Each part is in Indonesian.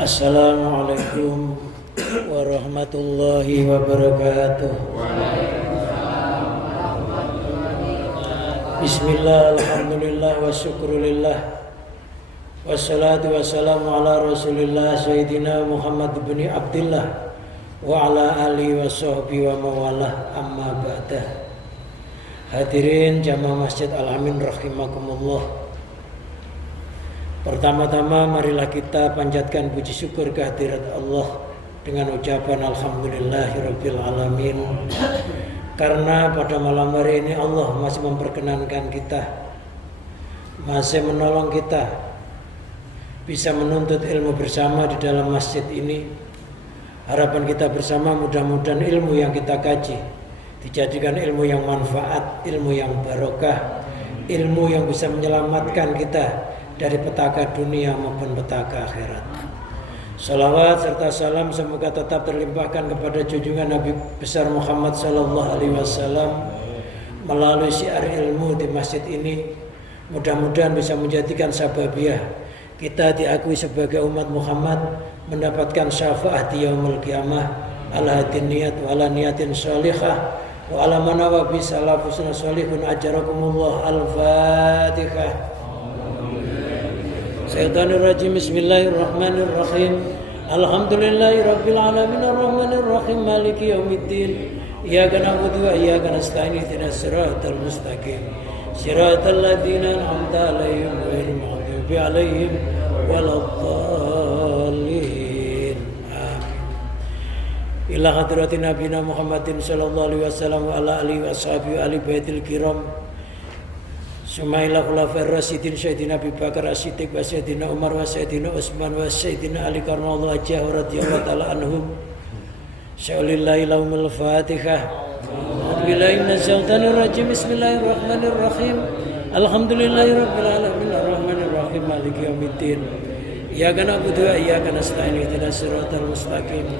Assalamualaikum warahmatullahi wabarakatuh. Bismillah, alhamdulillah, wa syukrulillah, wassalatu wassalamu ala rasulillah Sayyidina Muhammad bin Abdillah wa ala alihi wa sahbihi wa mawalah, amma ba'dah. Hadirin jamaah Masjid Al-Amin rahimakumullah. Pertama-tama marilah kita panjatkan puji syukur kehadirat Allah dengan ucapan alhamdulillahirabbil alamin. Karena pada malam hari ini Allah masih memperkenankan kita, masih menolong kita bisa menuntut ilmu bersama di dalam masjid ini. Harapan kita bersama mudah-mudahan ilmu yang kita kaji dijadikan ilmu yang manfaat, ilmu yang barokah, ilmu yang bisa menyelamatkan kita dari petaka dunia maupun petaka akhirat. Salawat serta salam semoga tetap terlimpahkan kepada junjungan Nabi besar Muhammad sallallahu alaihi wasallam melalui syiar ilmu di masjid ini. Mudah-mudahan bisa menjadikan sababiyah kita diakui sebagai umat Muhammad mendapatkan syafaat di yaumul qiyamah ala hadin niyat wa ala niyatin sholihah wa ala manawa bi salafus sholihun ajarakumullah. Al-Fatihah. Syaitanirrajim. Bismillahirrahmanirrahim. Alhamdulillahirabbil alamin arrahmanir rahim maliki yaumiddin. Iyyaka na'budu wa iyyaka nasta'in ihdinas siratal mustaqim. Siratal ladzina an'amta 'alaihim ghairil maghdubi 'alaihim waladdallin. Amin. Ila hadratin nabiyina Muhammadin sallallahu alaihi wasallam wa ala alihi washabihi ali baitil kiram. Sumailah khulafa'ir rasyidin Sayyidina Abu Bakar As-Siddiq wa Sayyidina Umar wa Sayyidina Utsman wa Sayyidina Ali karramallahu wajhahu radhiyallahu ta'ala anhum. Syaulillahi lahumul Fatihah. Billahi minasyaitonir syaitanir rajim. Bismillahirrahmanirrahim. Alhamdulillahirabbil alamin arrahmanir rahim maliki yaumiddin. Iyyaka na'budu wa iyyaka nasta'in ihdinas siratal mustaqim.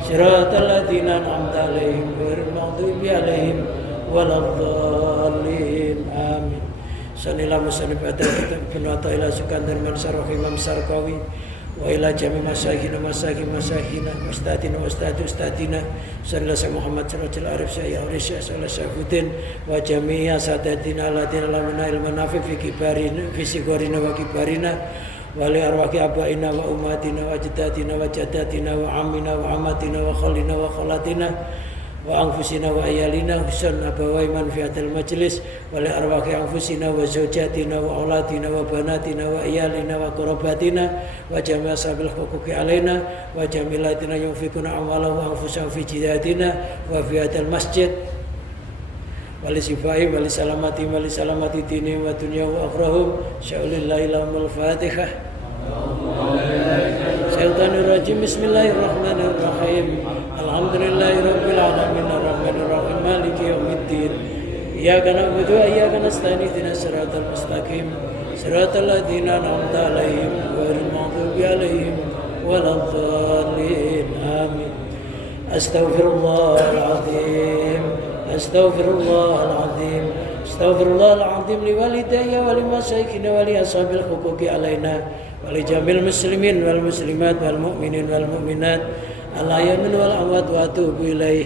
Siratal ladzina an'amta 'alaihim ghairil maghdubi 'alaihim waladdallin. Amin. Sanillah musannif kitab Ibnu Athaillah Sukandar Mansarah Imam Sarkawi wa ila jami masakin ustadina ustadina sanillah Muhammad Siratul Arif Syekh Aurisya Salih Syafuddin wa jami'a sadatina alladziina lamina ilman nafi fi kibarina fi sigharina wa kibarina wa li arwaqi abaina wa ummatina wa jaddatina wa jaddatina wa ammina wa ammatina wa khalina wa khalatina wa anfusina wa ayalina husan abawai manfiatil majlis wa li arwaqi anfusina wa zawjatina wa auladina wa banatina wa ayalina wa qarabatina wa jami'a sabil huquqi alaina wa jamilatina yunfikuna amwalahu wa anfusahum fi jihadina wa fi hadal masjid wa li sifai wa li salamati dini wa dunya wa akhrahum. Syaulillahi lahumul Fatihah. Syaitanirrajim. Bismillahirrahmanirrahim. Alhamdulillahirabbil alamin arrahmanir rahim maliki yaumiddin. Iyyaka na'budu wa iyyaka nasta'in ihdinas siratal mustaqim. Siratal ladzina an'amta 'alaihim ghairil maghdubi 'alaihim waladdallin. Amin. Astaghfirullahal azim. Astaghfirullahal azim. Astaghfirullahal azim li walidayya wa li masyayikhina wa li ashabil huquqi alaina wa li jamil muslimin wal muslimat wal mu'minin wal mu'minat al-ayamin wal amwat wa atubu ilaih.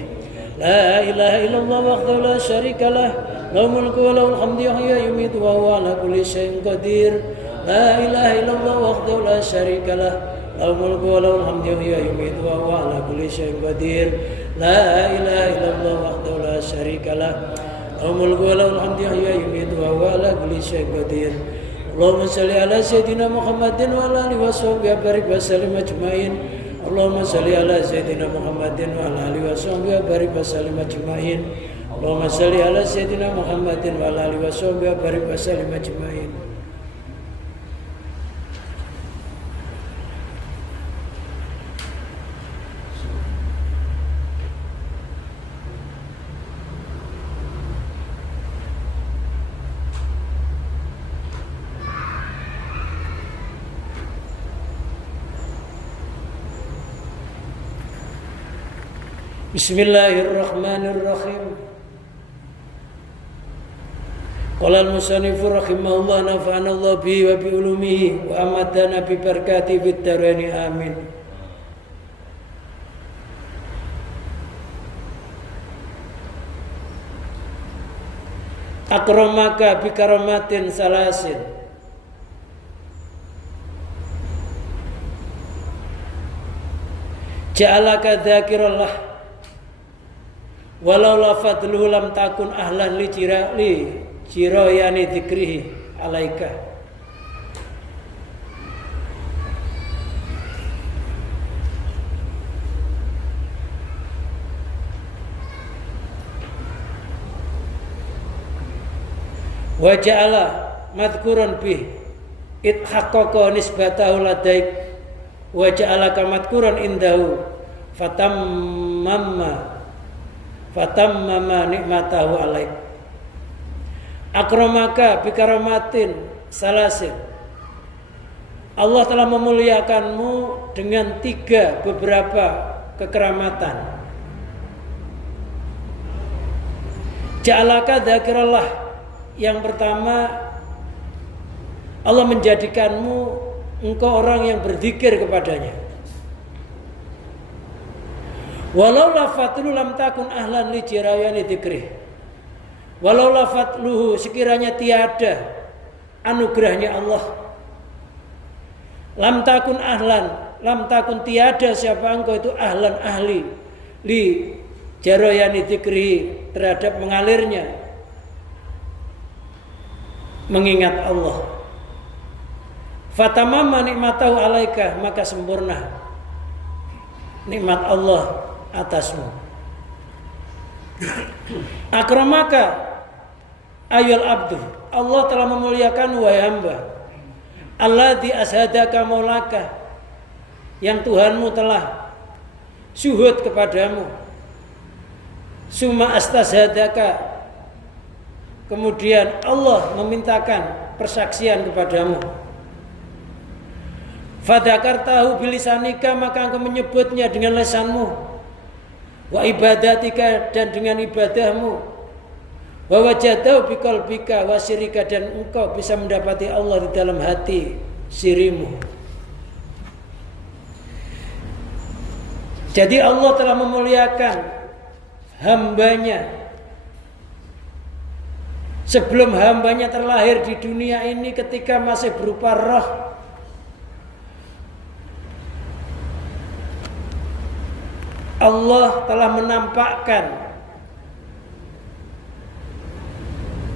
La ilaha illallah wahdahu la syarika lah, lahul mulku wa lahul hamdu yuhyi wa yumiitu wa huwa ala kulli syai'in qadir. La ilaha illallah wahdahu la syarika lah, lahul mulku wa lahul hamdu yuhyi wa yumiitu wa huwa ala kulli syai'in qadir. La ilaha illallah wahdahu la syarika lah, lahul mulku wa lahul hamdu yuhyi wa yumiitu wa huwa ala kulli syai'in qadir. Allahumma shalli ala sayyidina Muhammadin wa ala alihi wa sahbihi wa barik wa sallim ajmain. Allahumma salli ala sayyidina Muhammadin wa ala alihi wa sahbihi wa barik wa sallim ajmain. Allahumma salli ala sayyidina Muhammadin wa ala alihi wa sahbihi wa barik wa sallim ajmain. Bismillahirrahmanirrahim. Qala al-musannifu rahimahullah nafa'ana Allah bihi wa bi ulumihi wa amatana bi barakati fid dharain amin. Akramaka bi karamatin salasin. Ja'alaka dzakirallah walau la fadluhu lam takun ahlan li jirayani dzikrihi alaika. Wa ja'ala madhkuran bih ithaqqaqa nisbatahu ladaik wa ja'alaka madhkuran indahu fatammama nikmatahu alaik. Akramaka bikaramatin salasin. Allah telah memuliakanmu dengan beberapa kekeramatan. Ja'alaka dzakirallah. Yang pertama, Allah menjadikanmu engkau orang yang berzikir kepadanya. Walau lafatlu lam takun ahlan li jirayani dzikrih. Walau lafatluhu, sekiranya tiada anugerahnya Allah. Lam takun tiada siapa engkau itu ahlan ahli li jirayani dzikrih, terhadap mengalirnya mengingat Allah. Fatamama nikmatahu alaika, maka sempurna nikmat Allah atasmu. Akramaka ayyul abdu, Allah telah memuliakan wahai hamba. Alladzi ashadaka maulaka, yang Tuhanmu telah syuhud kepadamu. Summa astashadaka, kemudian Allah memintakan persaksian kepadamu. Fadzakartahu bilisanika, maka engkau menyebutnya dengan lisanmu. Wa ibadatika, dan dengan ibadahmu. Wa wajadahu biqalbika wa sirika, dan engkau bisa mendapati Allah di dalam hati sirimu. Jadi Allah telah memuliakan hambanya sebelum hambanya terlahir di dunia ini, ketika masih berupa roh. Allah telah menampakkan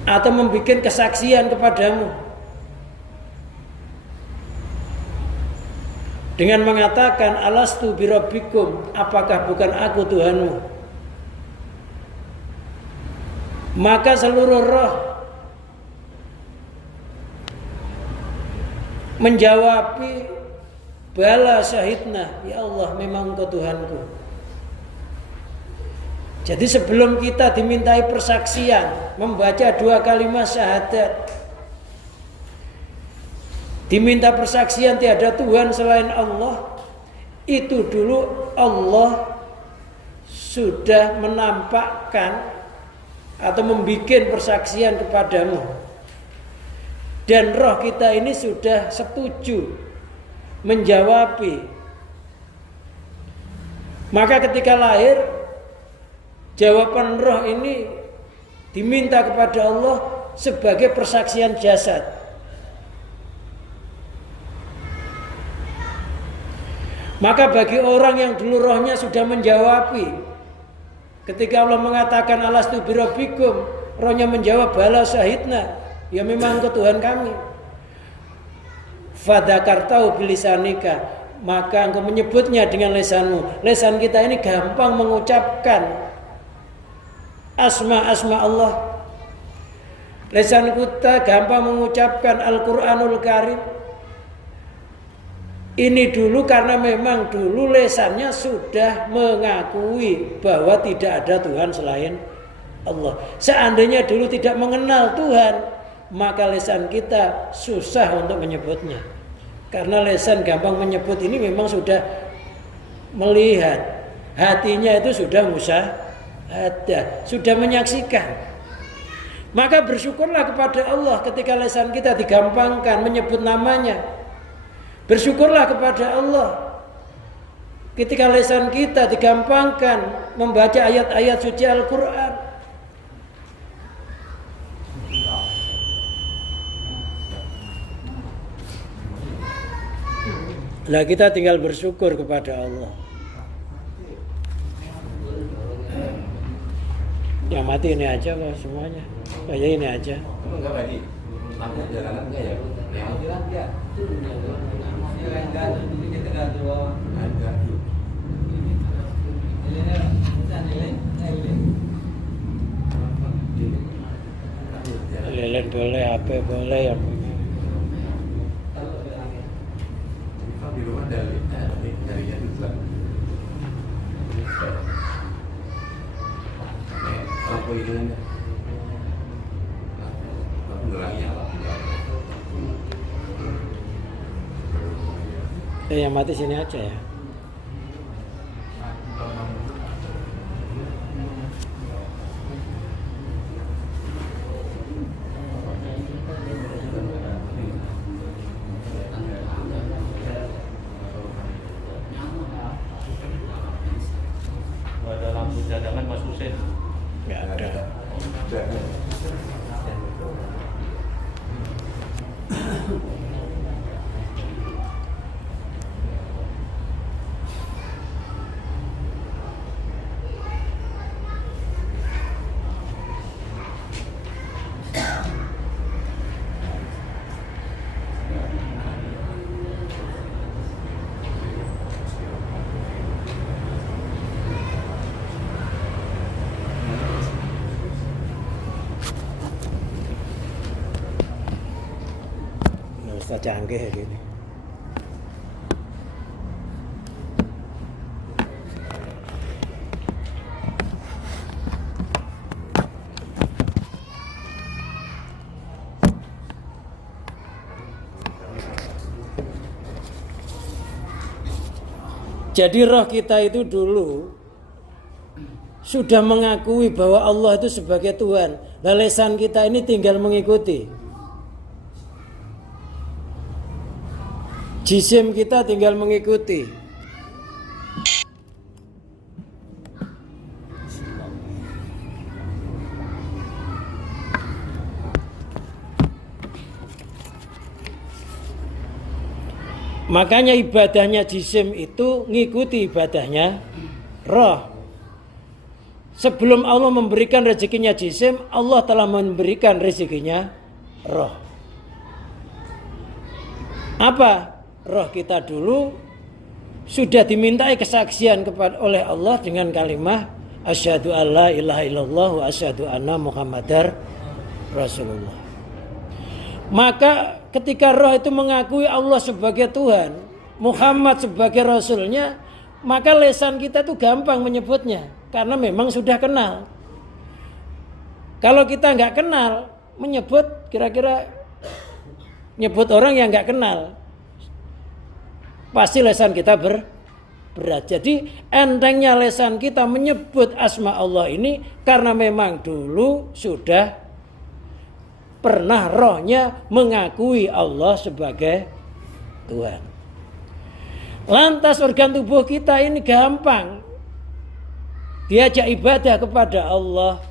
atau membuat kesaksian kepadamu dengan mengatakan, alastu birabbikum, apakah bukan aku Tuhanmu? Maka seluruh roh menjawab, bala syahidna, ya Allah, memang Engkau Tuhanku. Jadi sebelum kita dimintai persaksian, membaca 2 kalimat syahadat, diminta persaksian tiada Tuhan selain Allah, itu dulu Allah sudah menampakkan atau membuat persaksian kepadamu. Dan roh kita ini sudah setuju menjawabi. Maka ketika lahir, jawaban roh ini diminta kepada Allah sebagai persaksian jasad. Maka bagi orang yang dulu rohnya sudah menjawabi, ketika Allah mengatakan alastu birabbikum, rohnya menjawab bala syahidna, ya memang Engkau Tuhan kami. Fadzakartahu bilisanika, maka engkau menyebutnya dengan lisanmu. Lisan kita ini gampang mengucapkan asma-asma Allah. Lisan kita gampang mengucapkan Al-Quranul Karim. Ini dulu karena memang dulu lisannya sudah mengakui bahwa tidak ada Tuhan selain Allah. Seandainya dulu tidak mengenal Tuhan, maka lisan kita susah untuk menyebutnya. Karena lisan gampang menyebut ini memang sudah melihat, hatinya itu sudah ada, sudah menyaksikan. Maka bersyukurlah kepada Allah ketika lisan kita digampangkan menyebut namanya. Bersyukurlah kepada Allah ketika lisan kita digampangkan membaca ayat-ayat suci Al-Quran. Lah kita tinggal bersyukur kepada Allah. Yang mati ini aja kok semuanya. Kayak ini aja. Enggak lagi. Lampu jalanan enggak ya? Yang lilin boleh, HP boleh, yang di rumah dari nyarinya juga. Lampu hidungnya. Lampu gelangnya apa? yang mati sini aja ya. Ada lampu cadangan Mas Husin? Nggak ada. Ustaz canggih gini. Jadi roh kita itu dulu sudah mengakui bahwa Allah itu sebagai Tuhan. Lisan kita ini tinggal mengikuti. Jisim kita tinggal mengikuti. Makanya ibadahnya jisim itu ngikuti ibadahnya roh. Sebelum Allah memberikan rezekinya jisim, Allah telah memberikan rezekinya roh. Apa? Roh kita dulu sudah dimintai kesaksian oleh Allah dengan kalimat asyhadu alla ilaha illallah wa asyhadu anna muhammadar rasulullah. Maka ketika roh itu mengakui Allah sebagai Tuhan, Muhammad sebagai Rasulnya, maka lisan kita itu gampang menyebutnya karena memang sudah kenal. Kalau kita nggak kenal, menyebut kira-kira nyebut orang yang nggak kenal, pasti lisan kita berat. Jadi entengnya lisan kita menyebut asma Allah ini karena memang dulu sudah pernah rohnya mengakui Allah sebagai Tuhan. Lantas organ tubuh kita ini gampang diajak ibadah kepada Allah,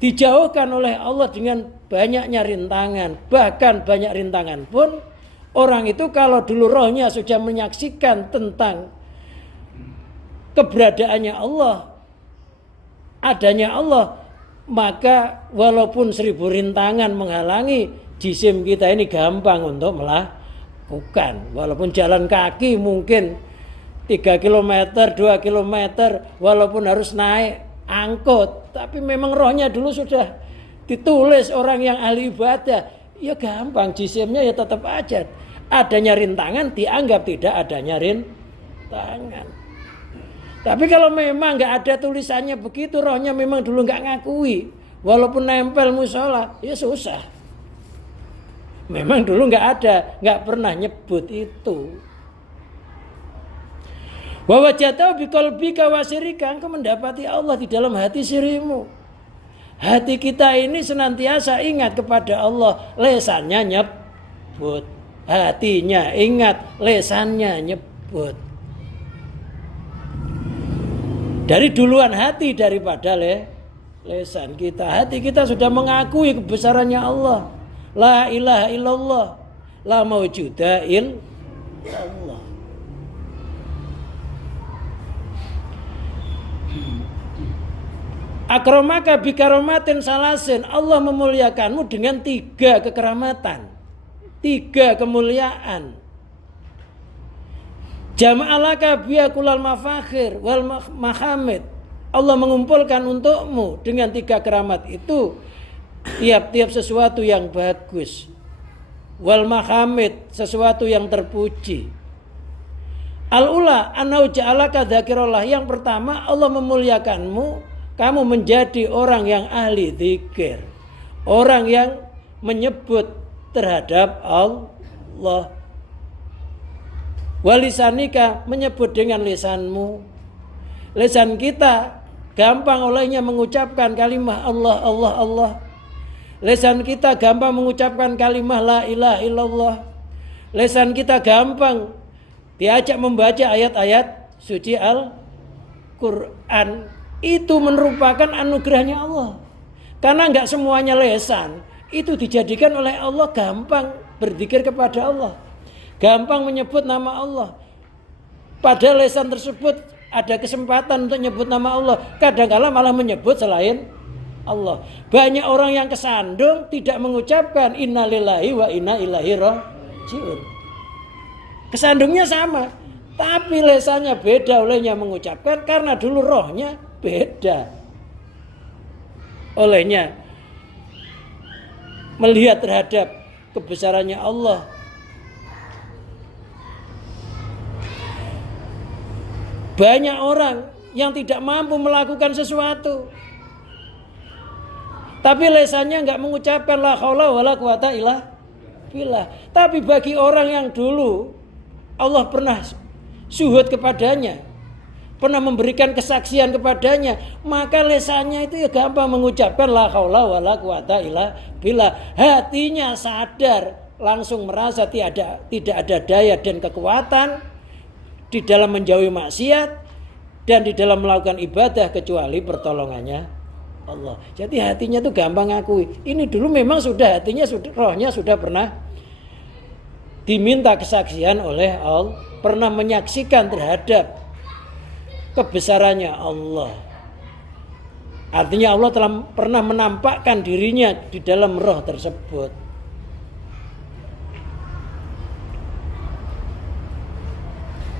dijauhkan oleh Allah dengan banyaknya rintangan. Bahkan banyak rintangan pun orang itu kalau dulu rohnya sudah menyaksikan tentang keberadaannya Allah, adanya Allah, maka walaupun 1000 rintangan menghalangi, jisim kita ini gampang untuk melakukan. Walaupun jalan kaki mungkin 3 km, 2 km, walaupun harus naik angkot, tapi memang rohnya dulu sudah ditulis orang yang ahli ibadah, ya gampang, jisimnya ya tetap aja. Adanya rintangan dianggap tidak adanya rintangan. Tapi kalau memang nggak ada tulisannya begitu, rohnya memang dulu nggak ngakui, walaupun nempel musola, ya susah. Memang dulu nggak ada, nggak pernah nyebut itu. Wa wajadahu biqalbika wa sirika, engkau mendapati Allah di dalam hati sirimu. Hati kita ini senantiasa ingat kepada Allah, lesannya nyebut. Hatinya ingat, lesannya nyebut. Dari duluan hati daripada lesan kita. Hati kita sudah mengakui kebesarannya Allah. La ilaha illallah, la maujuda illallah. Akramaka bikaromatin salasin. Allah memuliakanmu dengan 3 kekeramatan, 3 kemuliaan. Jama'alaka biakulal mafakhir wal mahamid. Allah mengumpulkan untukmu dengan 3 keramat itu tiap-tiap sesuatu yang bagus. Wal mahamid, sesuatu yang terpuji. Al-ula anau ja'alaka dzakirallah. Yang pertama, Allah memuliakanmu, kamu menjadi orang yang ahli zikir, orang yang menyebut terhadap Allah. Walisanika, menyebut dengan lisanmu. Lisan kita gampang olehnya mengucapkan kalimah Allah, Allah, Allah. Lisan kita gampang mengucapkan kalimah la ilaha illallah. Lisan kita gampang diajak membaca ayat-ayat suci Al-Quran. Itu merupakan anugerahnya Allah. Karena enggak semuanya lisan itu dijadikan oleh Allah gampang berzikir kepada Allah, gampang menyebut nama Allah. Pada lisan tersebut ada kesempatan untuk menyebut nama Allah, kadang-kala malah menyebut selain Allah. Banyak orang yang kesandung tidak mengucapkan innalillahi wa inna ilaihi rajiun. Kesandungnya sama, tapi lisannya beda olehnya mengucapkan karena dulu rohnya beda. Olehnya melihat terhadap kebesarannya Allah. Banyak orang yang tidak mampu melakukan sesuatu, tapi lisannya enggak mengucapkan la haula wala quwata illa billah. Tapi bagi orang yang dulu Allah pernah syuhud kepadanya, pernah memberikan kesaksian kepadanya, maka lisannya itu ya gampang mengucapkan la haula wala quwata illa billah. Hatinya sadar, langsung merasa tidak ada daya dan kekuatan di dalam menjauhi maksiat dan di dalam melakukan ibadah kecuali pertolongannya Allah. Jadi hatinya itu gampang ngakui. Ini dulu memang sudah hatinya, rohnya sudah pernah diminta kesaksian oleh Allah, pernah menyaksikan terhadap kebesarannya Allah. Artinya Allah telah pernah menampakkan dirinya di dalam roh tersebut.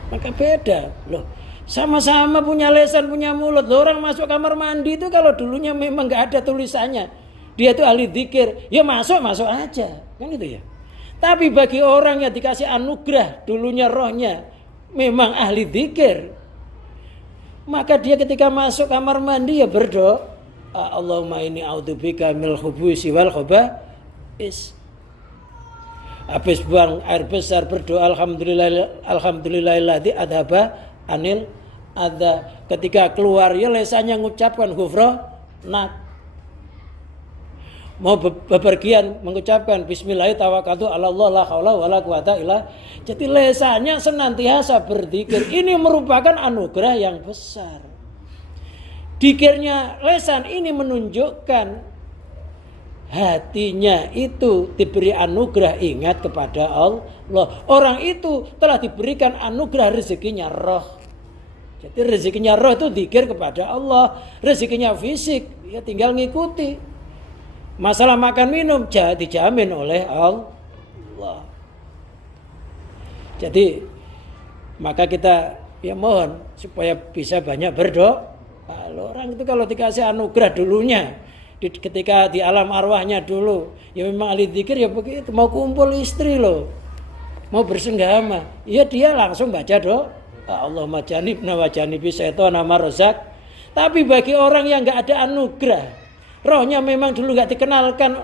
Maka beda loh. Sama-sama punya lisan, punya mulut. Loh, orang masuk kamar mandi itu kalau dulunya memang nggak ada tulisannya, dia itu ahli zikir, ya masuk aja, kan gitu ya. Tapi bagi orang yang dikasih anugerah dulunya rohnya memang ahli zikir, maka dia ketika masuk kamar mandi ya berdoa, Allahumma inni a'udzubika minal khubuthi wal khaba'is. Habis buang air besar berdoa alhamdulillahilladzi adhaba anil adza. Ketika keluar ya lesannya mengucapkan ghufranak. Mau bepergian mengucapkan bismillah tawakkaltu 'ala Allah la haula wala quwata illa. Jadi lesannya senantiasa berzikir. Ini merupakan anugerah yang besar. Dikirnya lesan ini menunjukkan hatinya itu diberi anugerah ingat kepada Allah. Orang itu telah diberikan anugerah rezekinya roh. Jadi rezekinya roh itu zikir kepada Allah. Rezekinya fisik ya tinggal ngikuti. Masalah makan minum dijamin oleh Allah. Jadi maka kita ya mohon supaya bisa banyak berdoa. Orang itu kalau dikasih anugerah dulunya, ketika di alam arwahnya dulu, ya memang ahli zikir ya begitu. Mau kumpul istri loh, mau bersenggama, ya dia langsung baca doa. Allahumma janibna wa janibi syaitana ma razaq. Tapi bagi orang yang enggak ada anugerah, rohnya memang dulu enggak dikenalkan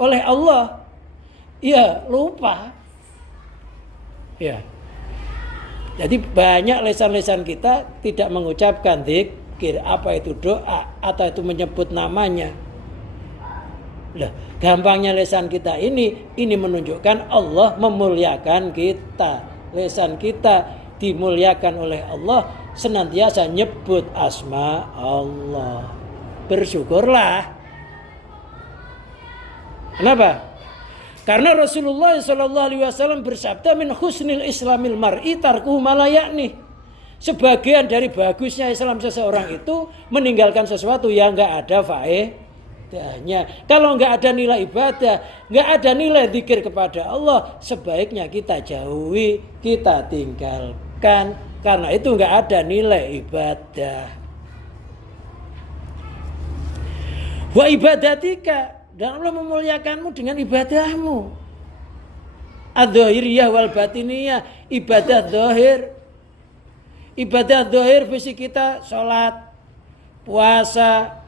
oleh Allah, ya lupa. Ya. Jadi banyak lesan-lesan kita tidak mengucapkan zikir, apa itu doa atau itu menyebut namanya. Lah, gampangnya lisan kita ini menunjukkan Allah memuliakan kita. Lisan kita dimuliakan oleh Allah, senantiasa nyebut asma Allah. Bersyukurlah. Kenapa? Karena Rasulullah SAW bersabda, min husnil islamil mar'i tarkuhu ma la ya'ni. Sebagian dari bagusnya Islam seseorang itu meninggalkan sesuatu yang enggak ada faedahnya. Kalau enggak ada nilai ibadah, enggak ada nilai zikir kepada Allah, sebaiknya kita jauhi, kita tinggalkan. Karena itu enggak ada nilai ibadah. Wa ibadatika, dan Allah memuliakanmu dengan ibadahmu. Adz-dzahiriyah wal batiniyah, ibadah zahir. Ibadah zahir fisik kita, sholat, puasa,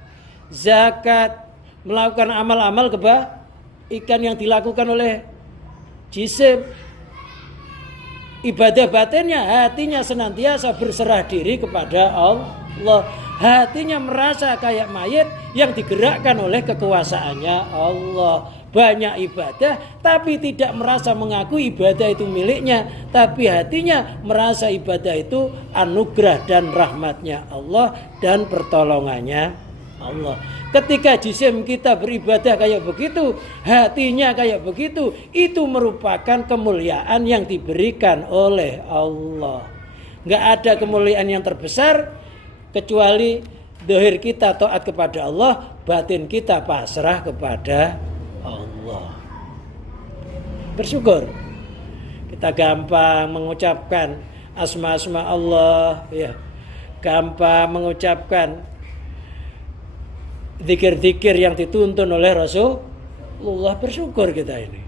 zakat, melakukan amal-amal kebaikan yang dilakukan oleh jisim. Ibadah batinnya, hatinya senantiasa berserah diri kepada Allah. Hatinya merasa kayak mayat yang digerakkan oleh kekuasaannya Allah. Banyak ibadah tapi tidak merasa mengaku ibadah itu miliknya, tapi hatinya merasa ibadah itu anugerah dan rahmatnya Allah dan pertolongannya Allah. Ketika jisim kita beribadah kayak begitu, hatinya kayak begitu, itu merupakan kemuliaan yang diberikan oleh Allah. Nggak ada kemuliaan yang terbesar kecuali zahir kita taat kepada Allah, batin kita pasrah kepada Allah. Bersyukur. Kita gampang mengucapkan asma-asma Allah, ya. Gampang mengucapkan zikir-zikir yang dituntun oleh Rasulullah. Bersyukur kita ini.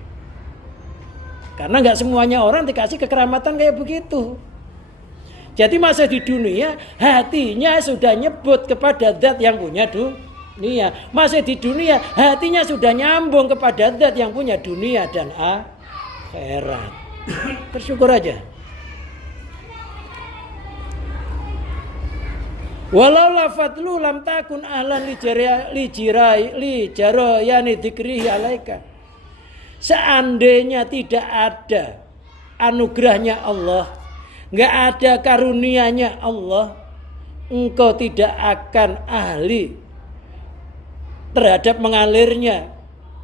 Karena nggak semuanya orang dikasih kekeramatan kayak begitu. Jadi masa di dunia hatinya sudah nyebut kepada zat yang punya dunia. Masih di dunia hatinya sudah nyambung kepada zat yang punya dunia dan akhirat. Bersyukur aja. Walau lafadlu lam takun ahlan li jarayani dzikrihi alaika. Seandainya tidak ada anugerahnya Allah, enggak ada karunia-Nya Allah, engkau tidak akan ahli terhadap mengalirnya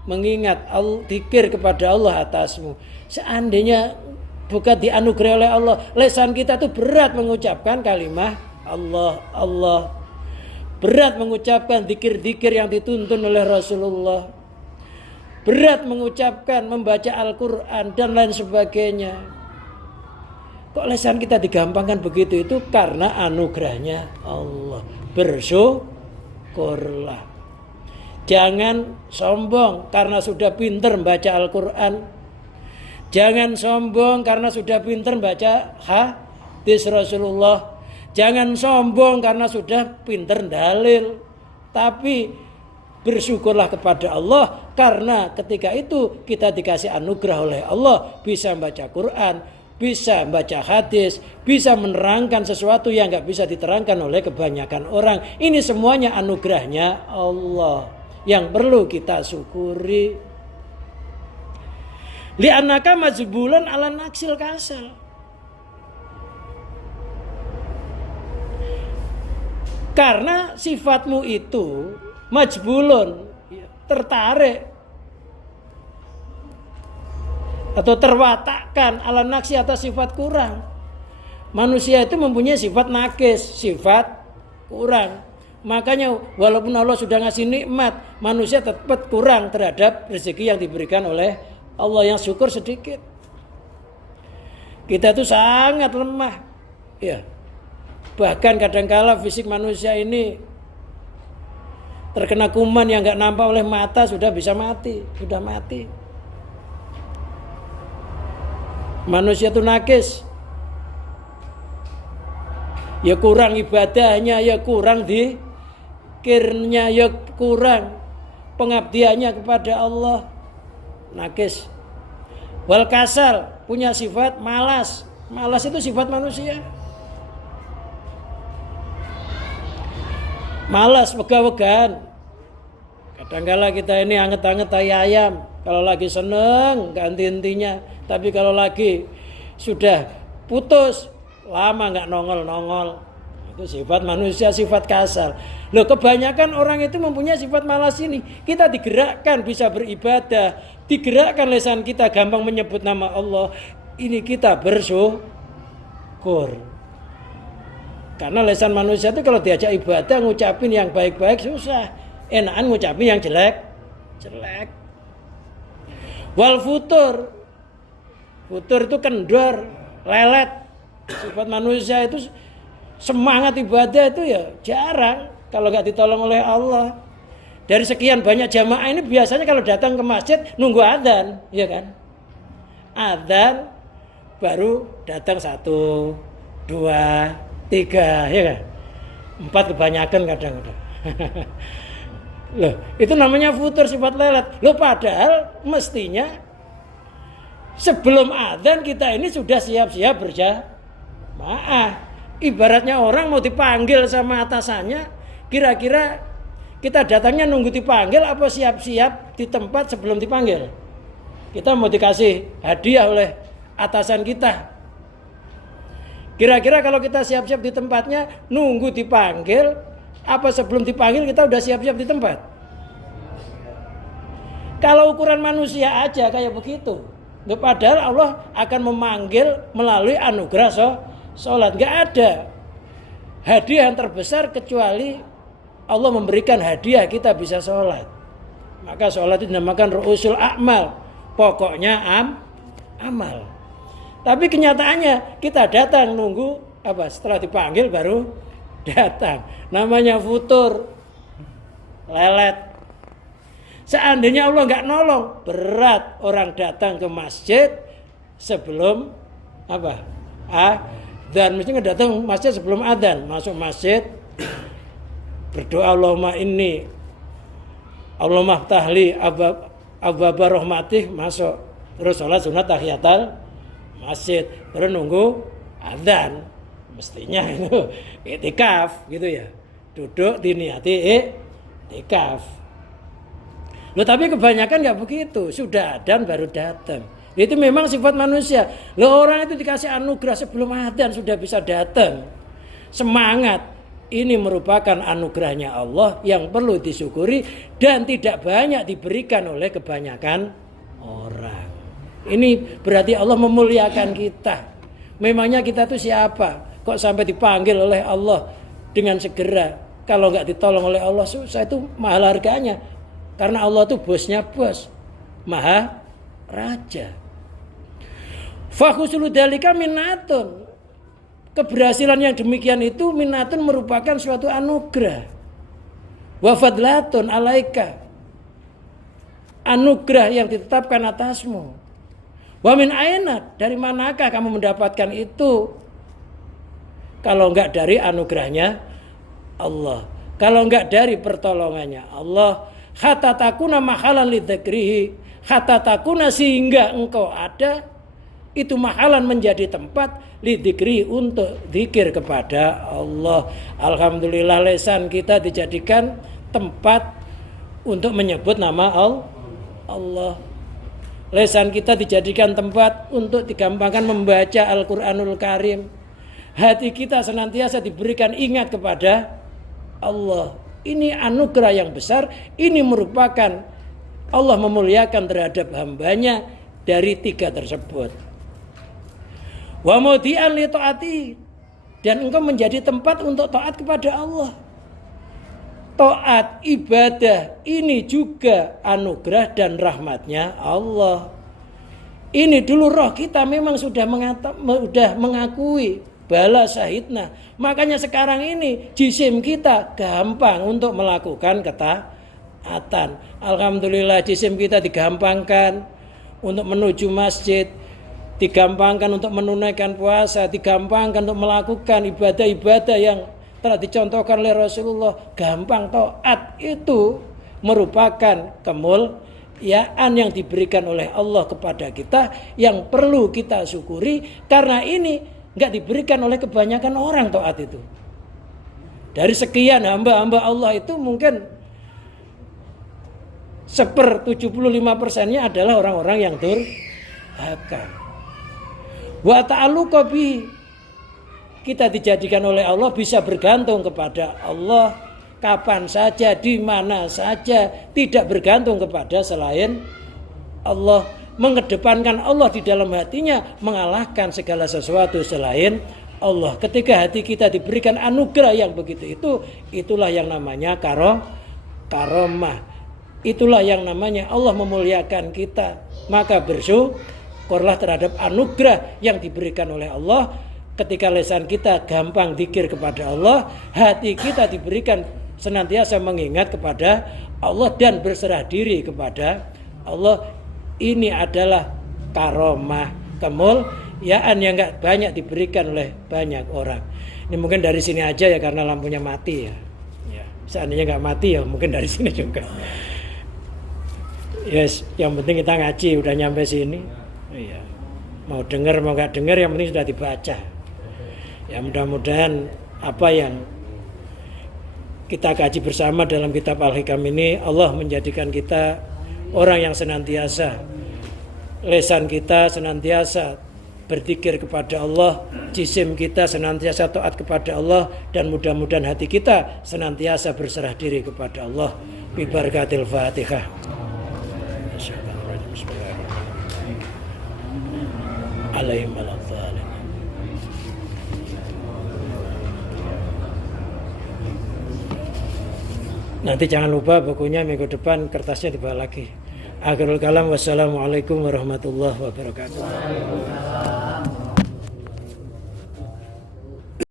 mengingat zikir kepada Allah atasmu. Seandainya bukan dianugerahi oleh Allah, lisan kita tuh berat mengucapkan kalimat Allah, Allah. Berat mengucapkan zikir-zikir yang dituntun oleh Rasulullah. Berat mengucapkan membaca Al-Quran dan lain sebagainya. Kok lisan kita digampangkan begitu? Itu karena anugerahnya Allah. Bersyukurlah. Jangan sombong karena sudah pintar membaca Al-Quran. Jangan sombong karena sudah pintar membaca hadis Rasulullah. Jangan sombong karena sudah pintar dalil. Tapi bersyukurlah kepada Allah karena ketika itu kita dikasih anugerah oleh Allah, bisa membaca Quran, bisa membaca hadis, bisa menerangkan sesuatu yang gak bisa diterangkan oleh kebanyakan orang. Ini semuanya anugerahnya Allah yang perlu kita syukuri. Li'annaka majbulan ala naksil kasal. Karena sifatmu itu majbulun, tertarik atau terwatakkan ala naksi atas sifat kurang. Manusia itu mempunyai sifat nakis, sifat kurang. Makanya walaupun Allah sudah ngasih nikmat, manusia tetap kurang terhadap rezeki yang diberikan oleh Allah, yang syukur sedikit. Kita itu sangat lemah, ya. Bahkan kadangkala fisik manusia ini terkena kuman yang nggak nampak oleh mata sudah bisa mati, sudah mati. Manusia itu nakis, ya kurang ibadahnya, ya kurang zikirnya, ya kurang pengabdiannya kepada Allah. Nakis. Wal kasal, punya sifat malas. Malas itu sifat manusia. Malas, wegah-wegahan. Kadang-kala kita ini anget-anget tai ayam. Kalau lagi seneng ganti intinya. Tapi kalau lagi sudah putus, lama nggak nongol-nongol. Itu sifat manusia, sifat kasar. Loh, kebanyakan orang itu mempunyai sifat malas ini. Kita digerakkan bisa beribadah, digerakkan lisan kita gampang menyebut nama Allah. Ini kita bersyukur. Karena lisan manusia itu kalau diajak ibadah ngucapin yang baik-baik susah. Enakan ngucapin yang jelek. Wal futur itu kendor, lelet. Sifat manusia itu semangat ibadah itu ya jarang kalau nggak ditolong oleh Allah. Dari sekian banyak jamaah ini biasanya kalau datang ke masjid nunggu adzan, ya kan? Adzan baru datang 1, 2, 3, ya kan? 4 kebanyakan kadang-kadang. Loh, itu namanya futur, sifat lelet. Loh, padahal mestinya sebelum adzan kita ini sudah siap-siap berjamaah. Ibaratnya orang mau dipanggil sama atasannya, kira-kira kita datangnya nunggu dipanggil apa siap-siap di tempat sebelum dipanggil? Kita mau dikasih hadiah oleh atasan kita. Kira-kira kalau kita siap-siap di tempatnya nunggu dipanggil, apa sebelum dipanggil kita udah siap-siap di tempat? Kalau ukuran manusia aja kayak begitu. Padahal Allah akan memanggil melalui anugerah sholat. Gak ada hadiah yang terbesar kecuali Allah memberikan hadiah kita bisa sholat. Maka sholat itu dinamakan ru'usul a'mal. Pokoknya amal. Tapi kenyataannya kita datang nunggu apa? Setelah dipanggil baru datang. Namanya futur, lelet. Seandainya Allah nggak nolong, berat orang datang ke masjid sebelum apa? Dan mestinya datang masjid sebelum adzan. Masuk masjid berdoa Allahumma ftahli abwaba rahmatih, masuk terus sholat sunat tahiyatul masjid, baru nunggu adzan. Mestinya itu iktikaf gitu ya, duduk diniati iktikaf. Loh, tapi kebanyakan nggak begitu, sudah adzan baru datang. Itu memang sifat manusia. Loh, orang itu dikasih anugerah sebelum adzan sudah bisa datang. Semangat. Ini merupakan anugerahnya Allah yang perlu disyukuri dan tidak banyak diberikan oleh kebanyakan orang. Ini berarti Allah memuliakan kita. Memangnya kita tuh siapa? Kok sampai dipanggil oleh Allah dengan segera? Kalau nggak ditolong oleh Allah susah, itu mahal harganya. Karena Allah tuh bosnya bos, maha raja. Fakhusulu dalika minatun. Keberhasilan yang demikian itu minatun merupakan suatu anugerah. Wa fadlatun alaika. Anugerah yang ditetapkan atasmu. Wa min aina, dari manakah kamu mendapatkan itu? Kalau enggak dari anugerahnya Allah. Kalau enggak dari pertolongannya Allah. Hatta takuna mahalan lidzikrihi. Hatta takuna sehingga engkau ada. Itu mahalan menjadi tempat lidzikri untuk zikir kepada Allah. Alhamdulillah lisan kita dijadikan tempat untuk menyebut nama Allah. Lisan kita dijadikan tempat untuk digampangkan membaca Al-Quranul Karim. Hati kita senantiasa diberikan ingat kepada Allah. Ini anugerah yang besar. Ini merupakan Allah memuliakan terhadap hambanya dari 3 tersebut. Wa mudian li taati, dan engkau menjadi tempat untuk taat kepada Allah. Taat ibadah ini juga anugerah dan rahmatnya Allah. Ini dulu roh kita memang sudah mengakui bala syahidna. Makanya sekarang ini jisim kita gampang untuk melakukan ketaatan. Alhamdulillah jisim kita digampangkan untuk menuju masjid, digampangkan untuk menunaikan puasa, digampangkan untuk melakukan ibadah-ibadah yang telah dicontohkan oleh Rasulullah. Gampang. Taat itu merupakan kemuliaan yang diberikan oleh Allah kepada kita yang perlu kita syukuri, karena ini enggak diberikan oleh kebanyakan orang taat itu. Dari sekian hamba-hamba Allah itu mungkin 75%-nya adalah orang-orang yang durhaka. Wa ta'alluqa bi, kita dijadikan oleh Allah bisa bergantung kepada Allah kapan saja, di mana saja, tidak bergantung kepada selain Allah, mengedepankan Allah di dalam hatinya, mengalahkan segala sesuatu selain Allah. Ketika hati kita diberikan anugerah yang begitu itu, itulah yang namanya karomah. Itulah yang namanya Allah memuliakan kita. Maka bersyukurlah terhadap anugerah yang diberikan oleh Allah. Ketika lisan kita gampang zikir kepada Allah, hati kita diberikan senantiasa mengingat kepada Allah dan berserah diri kepada Allah. Ini adalah karomah, kemuliaan yang gak banyak diberikan oleh banyak orang. Ini mungkin dari sini aja ya, karena lampunya mati ya. Seandainya gak mati ya mungkin dari sini juga. Yes, yang penting kita ngaji udah nyampe sini. Iya. Mau dengar mau gak dengar, yang penting sudah dibaca. Ya mudah-mudahan apa yang kita kaji bersama dalam kitab Al-Hikam ini, Allah menjadikan kita orang yang senantiasa, lisan kita senantiasa berzikir kepada Allah, jisim kita senantiasa taat kepada Allah, dan mudah-mudahan hati kita senantiasa berserah diri kepada Allah. Bi barakatil Fatihah. Alaihim al-dhalim. Nanti jangan lupa bukunya minggu depan, kertasnya dibawa lagi. Akhirul kalam, wassalamualaikum warahmatullahi wabarakatuh.